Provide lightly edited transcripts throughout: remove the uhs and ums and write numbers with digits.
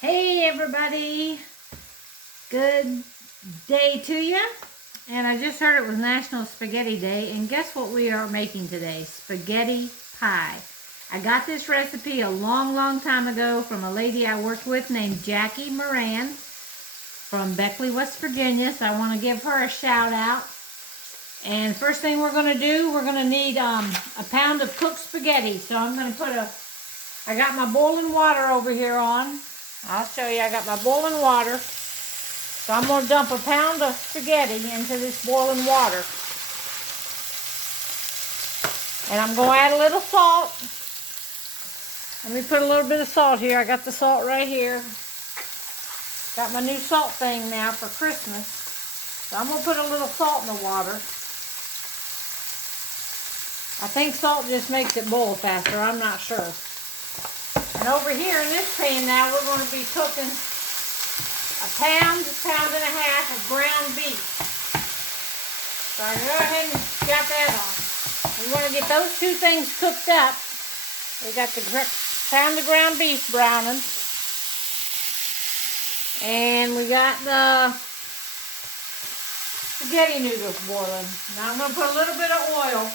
Hey everybody, good day to you. And I just heard it was National Spaghetti Day, and guess what we are making today? Spaghetti pie. I got this recipe a long time ago from a lady I worked with named Jackie Moran from Beckley, West Virginia, so I want to give her a shout out. And first thing we're going to do, we're going to need a pound of cooked spaghetti. So I'm going to put I got my boiling water over here on. I'll show you. I got my boiling water. So I'm going to dump a pound of spaghetti into this boiling water. And I'm going to add a little salt. Let me put a little bit of salt here. I got the salt right here. Got my new salt thing now for Christmas. So I'm going to put a little salt in the water. I think salt just makes it boil faster. I'm not sure. And over here in this pan now, we're going to be cooking a pound and a half of ground beef. So I go ahead and got that on. We want to get those two things cooked up. We got the pound of ground beef browning. And we got the spaghetti noodles boiling. Now I'm going to put a little bit of oil.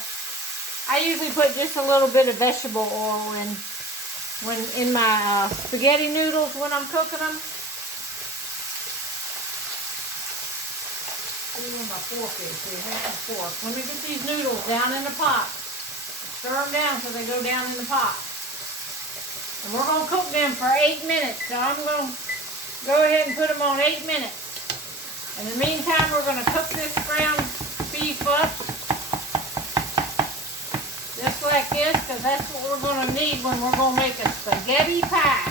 I usually put just a little bit of vegetable oil in my spaghetti noodles when I'm cooking them. Where my fork is here. Here's my fork. Let me get these noodles down in the pot. Stir them down so they go down in the pot. And we're going to cook them for 8 minutes. So I'm going to go ahead and put them on 8 minutes. In the meantime, we're going to cook this ground beef up. Just like this, because that's what we're going to need when we're going to make a spaghetti pie.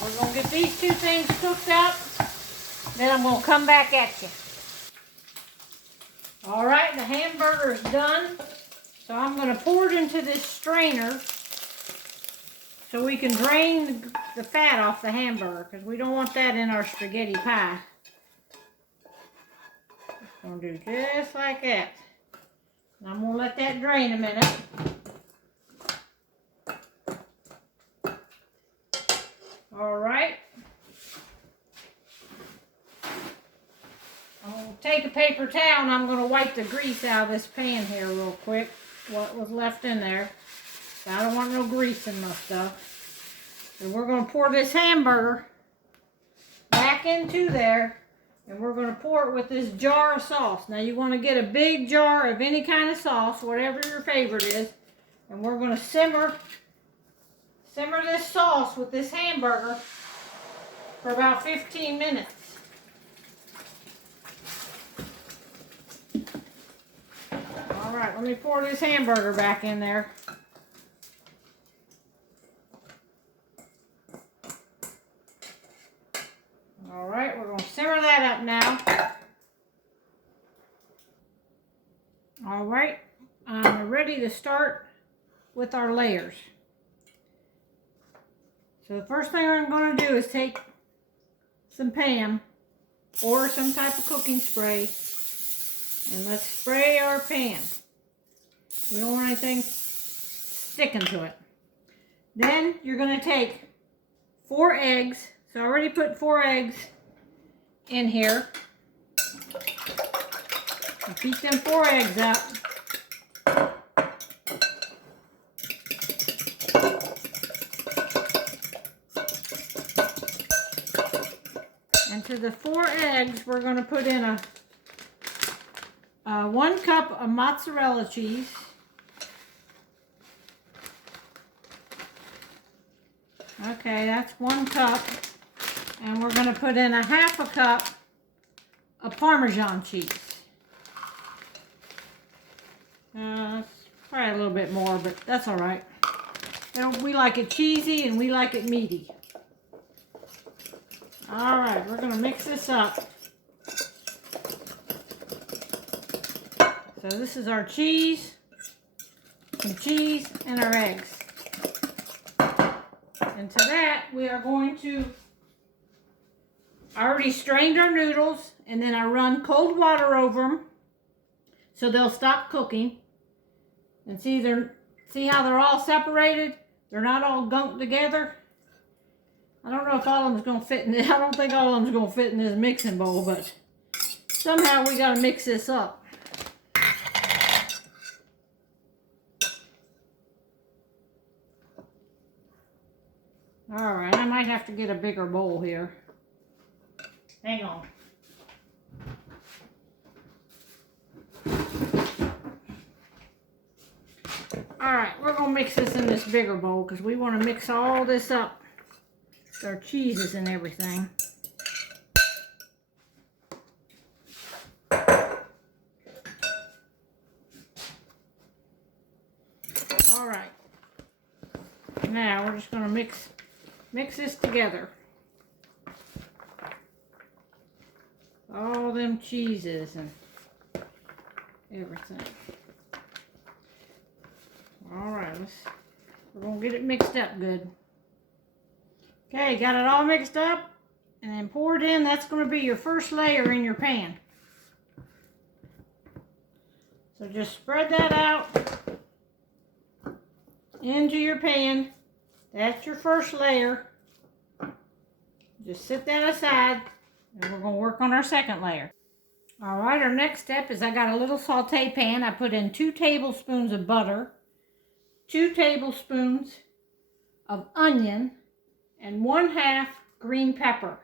We're going to get these two things cooked up. Then I'm going to come back at you. Alright, the hamburger is done. So I'm going to pour it into this strainer so we can drain the fat off the hamburger, because we don't want that in our spaghetti pie. Just going to do just like that. I'm going to let that drain a minute. Alright. I'm going to take a paper towel and I'm going to wipe the grease out of this pan here real quick. What was left in there. I don't want no grease in my stuff. And we're going to pour this hamburger back into there. And we're going to pour it with this jar of sauce. Now you want to get a big jar of any kind of sauce, whatever your favorite is. And we're going to simmer this sauce with this hamburger for about 15 minutes. Alright, let me pour this hamburger back in there. Alright, we're going to simmer that up now. Alright, I'm ready to start with our layers. So the first thing I'm going to do is take some Pam or some type of cooking spray, and let's spray our pan. We don't want anything sticking to it. Then you're going to take 4 eggs. So I already put 4 eggs in here. And beat them 4 eggs up. And to the 4 eggs, we're going to put in a 1 cup of mozzarella cheese. Okay, that's 1 cup. And we're going to put in a 1/2 cup of parmesan cheese. It's probably a little bit more, but that's all right. We like it cheesy and we like it meaty. All right, we're going to mix this up. So this is our cheese, some cheese, and our eggs. And to that, we are going to... I already strained our noodles, and then I run cold water over them so they'll stop cooking. And see how they're all separated? They're not all gunked together. I don't know if all of them's gonna fit in this. I don't think all of them's gonna fit in this mixing bowl, but somehow we gotta mix this up. All right, I might have to get a bigger bowl here. Hang on. All right, we're gonna mix this in this bigger bowl because we want to mix all this up. Our cheeses and everything. All right. Now we're just gonna mix this together. All them cheeses and everything. All right, we're gonna get it mixed up good. Okay, got it all mixed up, and then pour it in. That's gonna be your first layer in your pan. So just spread that out into your pan. That's your first layer. Just set that aside, and we're gonna work on our second layer. All right, our next step is I got a little saute pan. I put in 2 tablespoons of butter, 2 tablespoons of onion, and 1/2 green pepper.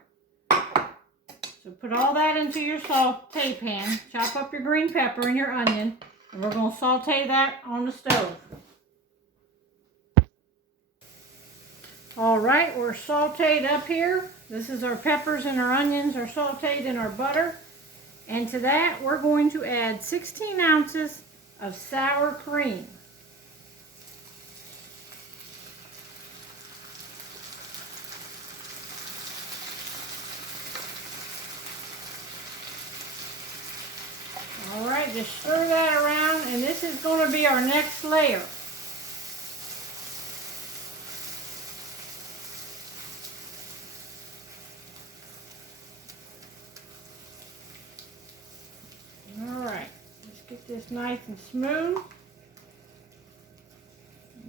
So put all that into your saute pan. Chop up your green pepper and your onion, and we're going to saute that on the stove. All right, we're sauteed up here. This is our peppers and our onions are sauteed in our butter. And to that, we're going to add 16 ounces of sour cream. All right, just stir that around, and this is going to be our next layer. All right, let's get this nice and smooth.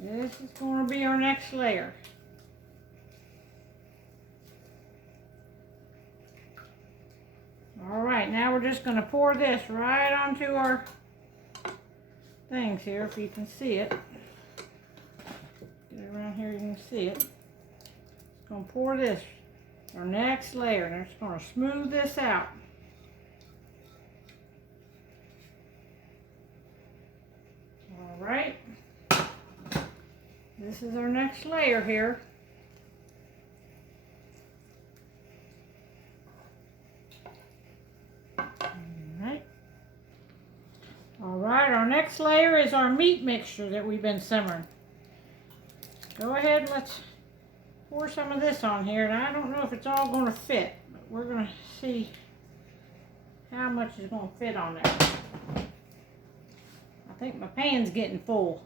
This is going to be our next layer. All right, now we're just going to pour this right onto our things here, if you can see it. Get it around here, you can see it. Just going to pour this, our next layer, and it's going to smooth this out. All right, this is our next layer here. All right, our next layer is our meat mixture that we've been simmering. Go ahead and let's pour some of this on here. And I don't know if it's all going to fit, but we're going to see how much is going to fit on there. I think my pan's getting full.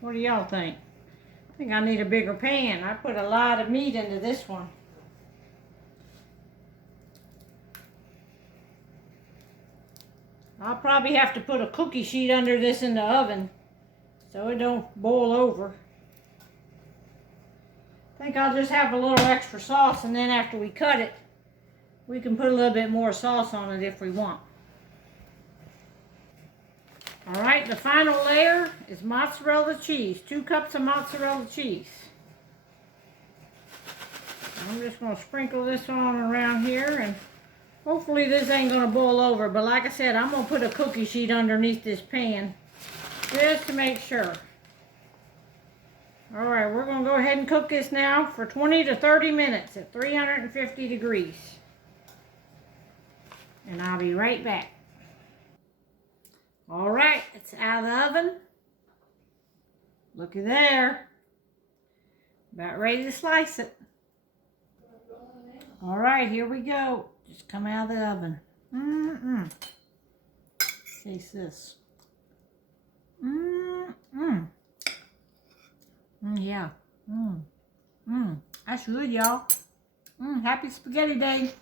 What do y'all think? I think I need a bigger pan. I put a lot of meat into this one. I'll probably have to put a cookie sheet under this in the oven so it don't boil over. I think I'll just have a little extra sauce, and then after we cut it, we can put a little bit more sauce on it if we want. All right, the final layer is mozzarella cheese. 2 cups of mozzarella cheese. I'm just going to sprinkle this on around here, and hopefully this ain't going to boil over, but like I said, I'm going to put a cookie sheet underneath this pan just to make sure. All right, we're going to go ahead and cook this now for 20 to 30 minutes at 350 degrees. And I'll be right back. All right, it's out of the oven. Looky there. About ready to slice it. All right, here we go. Just come out of the oven. Taste this. Yeah. That's good, y'all. Happy spaghetti day.